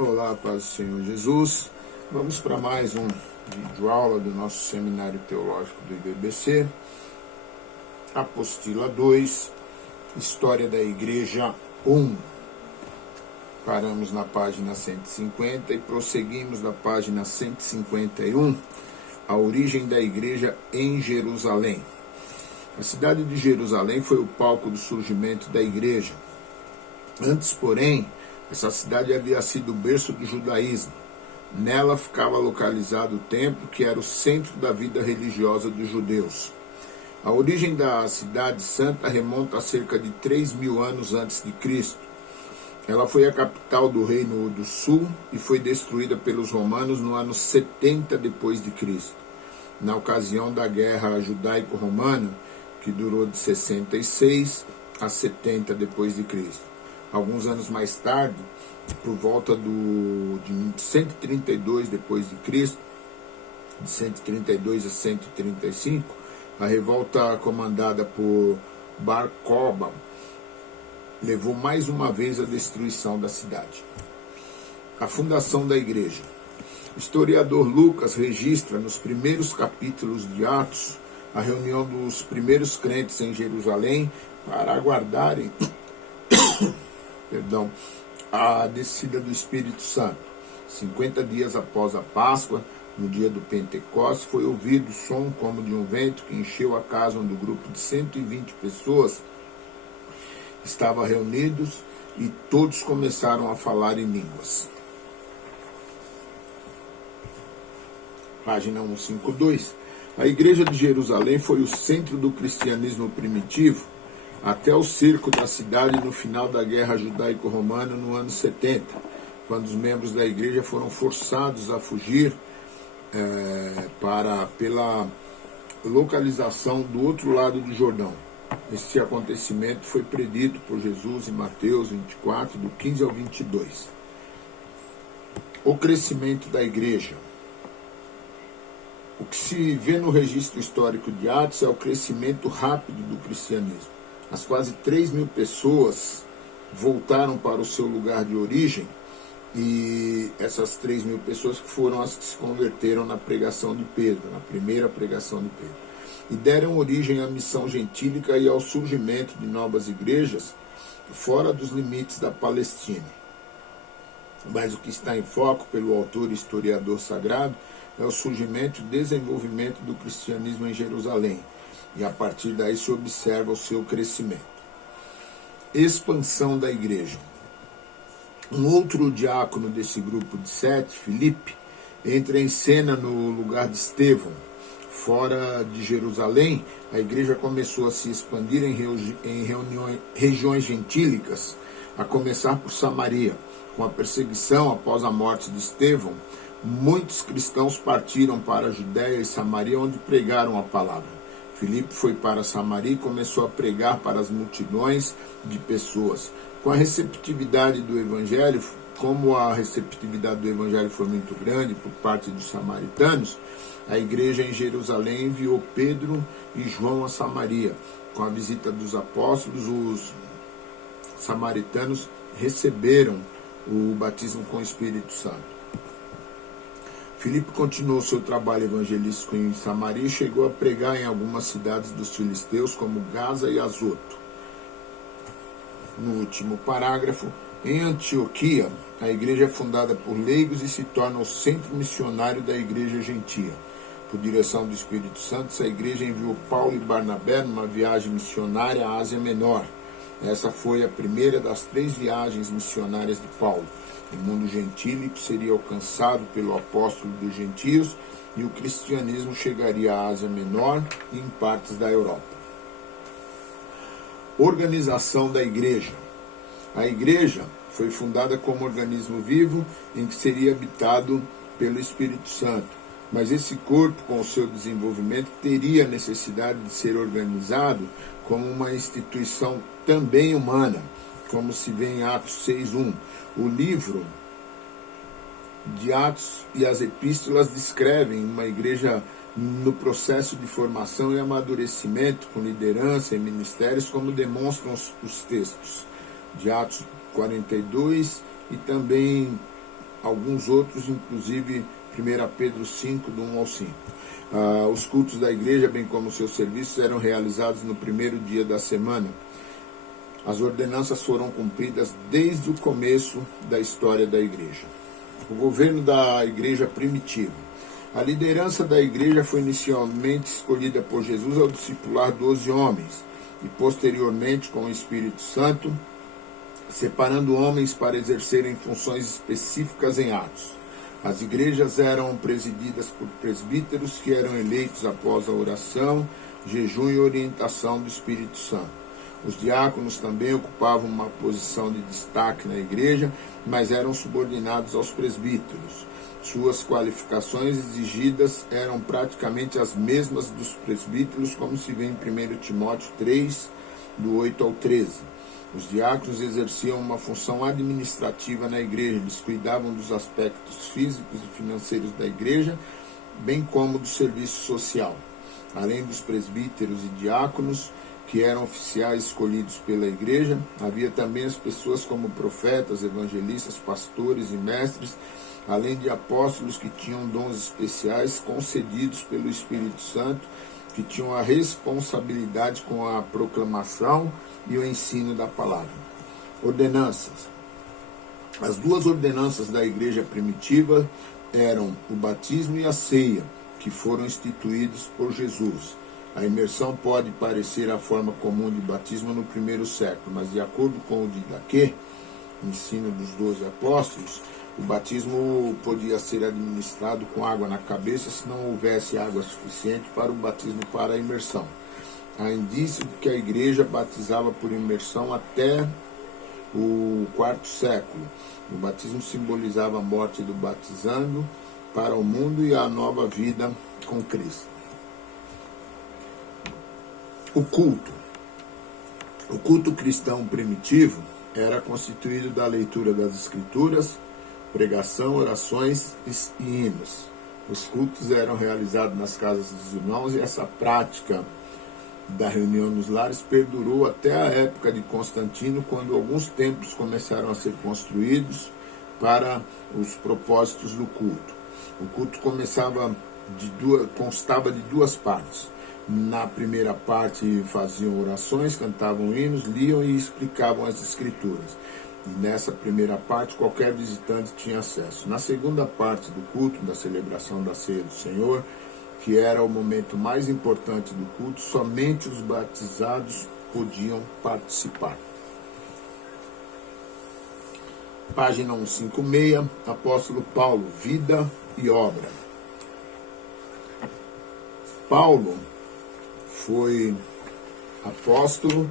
Olá, paz do Senhor Jesus. Vamos para mais um vídeo aula do nosso Seminário Teológico do IBBC. Apostila 2, História da Igreja 1. Paramos na página 150 e prosseguimos na página 151, a origem da igreja em Jerusalém. A cidade de Jerusalém foi o palco do surgimento da igreja. Antes, porém, essa cidade havia sido o berço do judaísmo. Nela ficava localizado o templo, que era o centro da vida religiosa dos judeus. A origem da cidade santa remonta a cerca de 3.000 anos antes de Cristo. Ela foi a capital do Reino do Sul e foi destruída pelos romanos no ano 70 depois de Cristo, na ocasião da Guerra Judaico-Romana, que durou de 66 a 70 depois de Cristo. Alguns anos mais tarde, por volta de 132 depois de Cristo, de 132 a 135, a revolta comandada por Bar Kokhba levou mais uma vez à destruição da cidade. A fundação da igreja. O historiador Lucas registra nos primeiros capítulos de Atos a reunião dos primeiros crentes em Jerusalém para aguardarem a descida do Espírito Santo. 50 dias após a Páscoa, no dia do Pentecostes, foi ouvido o som como de um vento que encheu a casa onde o grupo de 120 pessoas estava reunidos e todos começaram a falar em línguas. Página 152. A igreja de Jerusalém foi o centro do cristianismo primitivo até o cerco da cidade no final da Guerra Judaico-Romana no ano 70, quando os membros da igreja foram forçados a fugir pela localização do outro lado do Jordão. Este acontecimento foi predito por Jesus em Mateus 24, do 15 ao 22. O crescimento da igreja. O que se vê no registro histórico de Atos é o crescimento rápido do cristianismo. As quase 3.000 pessoas voltaram para o seu lugar de origem, e essas 3.000 pessoas que foram as que se converteram na pregação de Pedro, na primeira pregação de Pedro, e deram origem à missão gentílica e ao surgimento de novas igrejas fora dos limites da Palestina. Mas o que está em foco pelo autor e historiador sagrado é o surgimento e desenvolvimento do cristianismo em Jerusalém, e a partir daí se observa o seu crescimento. Expansão da igreja. Um outro diácono desse grupo de 7, Filipe, entra em cena no lugar de Estevão. Fora de Jerusalém, a igreja começou a se expandir em regiões gentílicas, a começar por Samaria. Com a perseguição após a morte de Estevão, muitos cristãos partiram para a Judéia e Samaria, onde pregaram a palavra. Filipe foi para Samaria e começou a pregar para as multidões de pessoas. Com a receptividade do evangelho, como a receptividade do evangelho foi muito grande por parte dos samaritanos, a igreja em Jerusalém enviou Pedro e João a Samaria. Com a visita dos apóstolos, os samaritanos receberam o batismo com o Espírito Santo. Filipe continuou seu trabalho evangelístico em Samaria e chegou a pregar em algumas cidades dos filisteus, como Gaza e Azoto. No último parágrafo, em Antioquia, a igreja é fundada por leigos e se torna o centro missionário da igreja gentia. Por direção do Espírito Santo, essa igreja enviou Paulo e Barnabé numa viagem missionária à Ásia Menor. Essa foi a primeira das 3 viagens missionárias de Paulo. O mundo gentílico seria alcançado pelo apóstolo dos gentios e o cristianismo chegaria à Ásia Menor e em partes da Europa. Organização da igreja. A igreja foi fundada como organismo vivo em que seria habitado pelo Espírito Santo. Mas esse corpo, com o seu desenvolvimento, teria a necessidade de ser organizado como uma instituição também humana, como se vê em Atos 6:1. O livro de Atos e as epístolas descrevem uma igreja no processo de formação e amadurecimento, com liderança e ministérios, como demonstram os textos de Atos 42 e também alguns outros, inclusive 1 Pedro 5, do 1 ao 5. Os cultos da igreja, bem como seus serviços, eram realizados no primeiro dia da semana. As ordenanças foram cumpridas desde o começo da história da igreja. O governo da igreja primitiva. A liderança da igreja foi inicialmente escolhida por Jesus ao discipular 12 homens e posteriormente com o Espírito Santo, separando homens para exercerem funções específicas em Atos. As igrejas eram presididas por presbíteros que eram eleitos após a oração, jejum e orientação do Espírito Santo. Os diáconos também ocupavam uma posição de destaque na igreja, mas eram subordinados aos presbíteros. Suas qualificações exigidas eram praticamente as mesmas dos presbíteros, como se vê em 1 Timóteo 3, do 8 ao 13. Os diáconos exerciam uma função administrativa na igreja, eles cuidavam dos aspectos físicos e financeiros da igreja, bem como do serviço social. Além dos presbíteros e diáconos, que eram oficiais escolhidos pela igreja, havia também as pessoas como profetas, evangelistas, pastores e mestres, além de apóstolos que tinham dons especiais concedidos pelo Espírito Santo, que tinham a responsabilidade com a proclamação e o ensino da palavra. Ordenanças. As duas ordenanças da igreja primitiva eram o batismo e a ceia, que foram instituídos por Jesus. A imersão pode parecer a forma comum de batismo no primeiro século, mas de acordo com o Didaquê, ensino dos 12 apóstolos, o batismo podia ser administrado com água na cabeça se não houvesse água suficiente para o batismo para a imersão. Há indício de que a igreja batizava por imersão até o IV século. O batismo simbolizava a morte do batizando para o mundo e a nova vida com Cristo. O culto. O culto cristão primitivo era constituído da leitura das Escrituras, pregação, orações e hinos. Os cultos eram realizados nas casas dos irmãos e essa prática da reunião nos lares perdurou até a época de Constantino, quando alguns templos começaram a ser construídos para os propósitos do culto. O culto constava de duas partes. Na primeira parte faziam orações, cantavam hinos, liam e explicavam as Escrituras. E nessa primeira parte qualquer visitante tinha acesso. Na segunda parte do culto, da celebração da ceia do Senhor, que era o momento mais importante do culto, somente os batizados podiam participar. Página 156, Apóstolo Paulo, vida e obra. Paulo foi apóstolo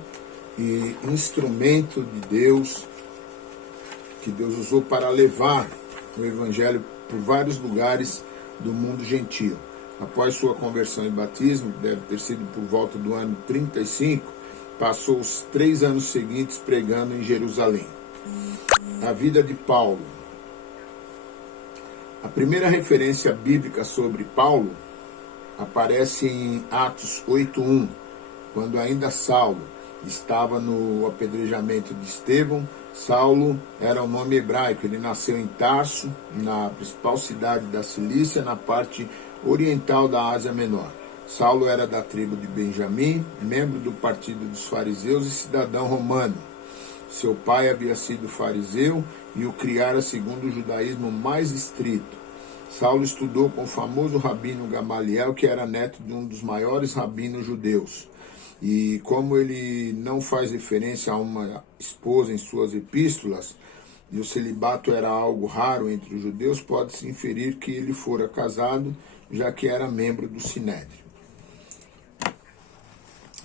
e instrumento de Deus, que Deus usou para levar o Evangelho por vários lugares do mundo gentil. Após sua conversão e batismo, que deve ter sido por volta do ano 35, passou os 3 anos seguintes pregando em Jerusalém. A vida de Paulo. A primeira referência bíblica sobre Paulo aparece em Atos 8:1, quando ainda Saulo estava no apedrejamento de Estevão. Saulo era um nome hebraico, ele nasceu em Tarso, na principal cidade da Cilícia, na parte oriental da Ásia Menor. Saulo era da tribo de Benjamim, membro do partido dos fariseus e cidadão romano. Seu pai havia sido fariseu e o criara segundo o judaísmo mais estrito. Saulo estudou com o famoso rabino Gamaliel, que era neto de um dos maiores rabinos judeus. E como ele não faz referência a uma esposa em suas epístolas, e o celibato era algo raro entre os judeus, pode-se inferir que ele fora casado, já que era membro do Sinédrio.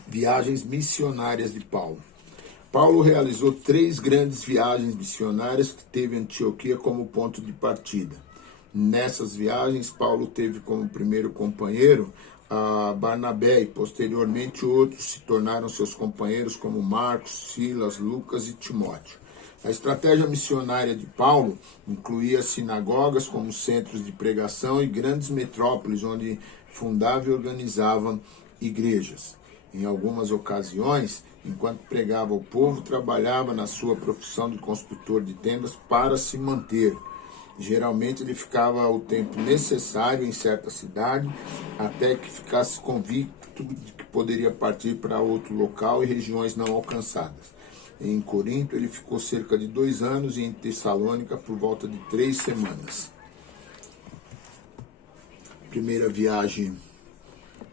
Viagens missionárias de Paulo. Paulo realizou 3 grandes viagens missionárias que teve Antioquia como ponto de partida. Nessas viagens, Paulo teve como primeiro companheiro a Barnabé e posteriormente outros se tornaram seus companheiros como Marcos, Silas, Lucas e Timóteo. A estratégia missionária de Paulo incluía sinagogas como centros de pregação e grandes metrópoles onde fundava e organizava igrejas. Em algumas ocasiões, enquanto pregava ao povo, trabalhava na sua profissão de construtor de tendas para se manter. Geralmente ele ficava o tempo necessário em certa cidade, até que ficasse convicto de que poderia partir para outro local e regiões não alcançadas. Em Corinto ele ficou cerca de 2 anos e em Tessalônica por volta de 3 semanas. Primeira viagem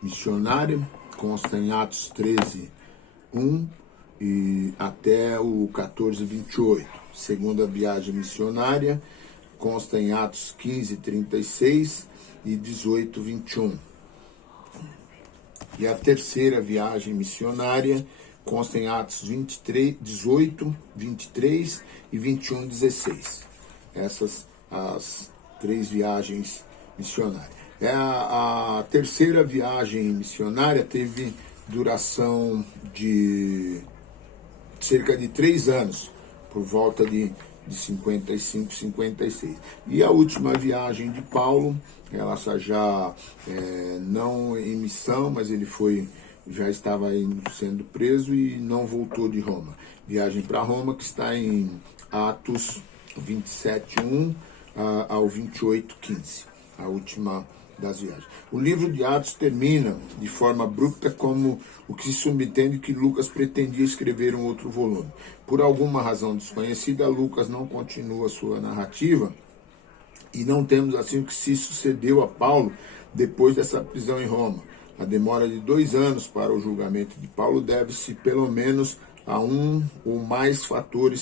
missionária consta em Atos 13:1 e até o 14:28. Segunda viagem missionária consta em Atos 15:36 e 18:21. E a terceira viagem missionária consta em Atos 18, 23 e 21:16. Essas as 3 viagens missionárias. A terceira viagem missionária teve duração de cerca de 3 anos, por volta de 55, 56. E a última viagem de Paulo, ela já não em missão, mas ele já estava sendo preso e não voltou de Roma. Viagem para Roma, que está em Atos 27:1 ao 28:15, a última das viagens. O livro de Atos termina de forma abrupta, como o que se subentende que Lucas pretendia escrever um outro volume. Por alguma razão desconhecida, Lucas não continua sua narrativa e não temos assim o que se sucedeu a Paulo depois dessa prisão em Roma. A demora de 2 anos para o julgamento de Paulo deve-se pelo menos a um ou mais fatores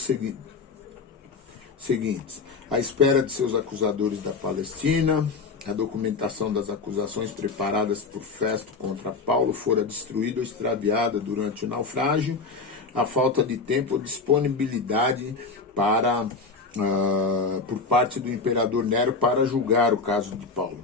seguintes: a espera de seus acusadores da Palestina, a documentação das acusações preparadas por Festo contra Paulo fora destruída ou extraviada durante o naufrágio, a falta de tempo ou disponibilidade por parte do imperador Nero para julgar o caso de Paulo.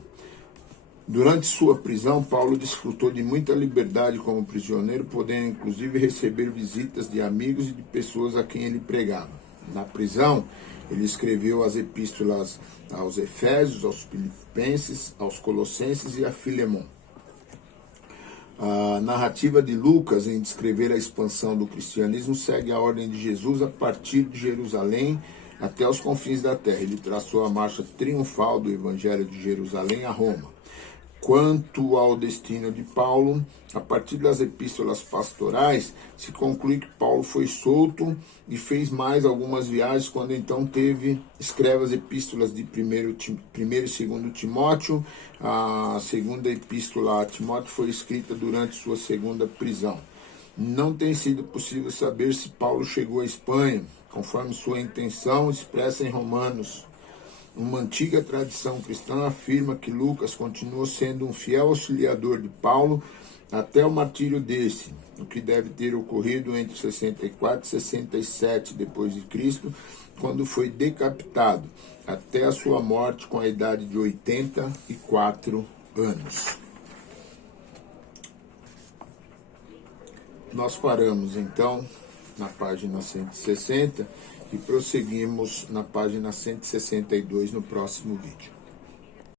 Durante sua prisão, Paulo desfrutou de muita liberdade como prisioneiro, podendo inclusive receber visitas de amigos e de pessoas a quem ele pregava. Na prisão, ele escreveu as epístolas aos Efésios, aos Filipenses, aos Colossenses e a Filemon. A narrativa de Lucas em descrever a expansão do cristianismo segue a ordem de Jesus a partir de Jerusalém até os confins da terra. Ele traçou a marcha triunfal do Evangelho de Jerusalém a Roma. Quanto ao destino de Paulo, a partir das epístolas pastorais, se conclui que Paulo foi solto e fez mais algumas viagens, quando então escreve as epístolas de 1º e 2º Timóteo. A segunda epístola a Timóteo foi escrita durante sua segunda prisão. Não tem sido possível saber se Paulo chegou à Espanha, conforme sua intenção expressa em Romanos. Uma antiga tradição cristã afirma que Lucas continuou sendo um fiel auxiliador de Paulo até o martírio deste, o que deve ter ocorrido entre 64 e 67 depois de Cristo, quando foi decapitado, até a sua morte com a idade de 84 anos. Nós paramos então na página 160 e prosseguimos na página 162 no próximo vídeo.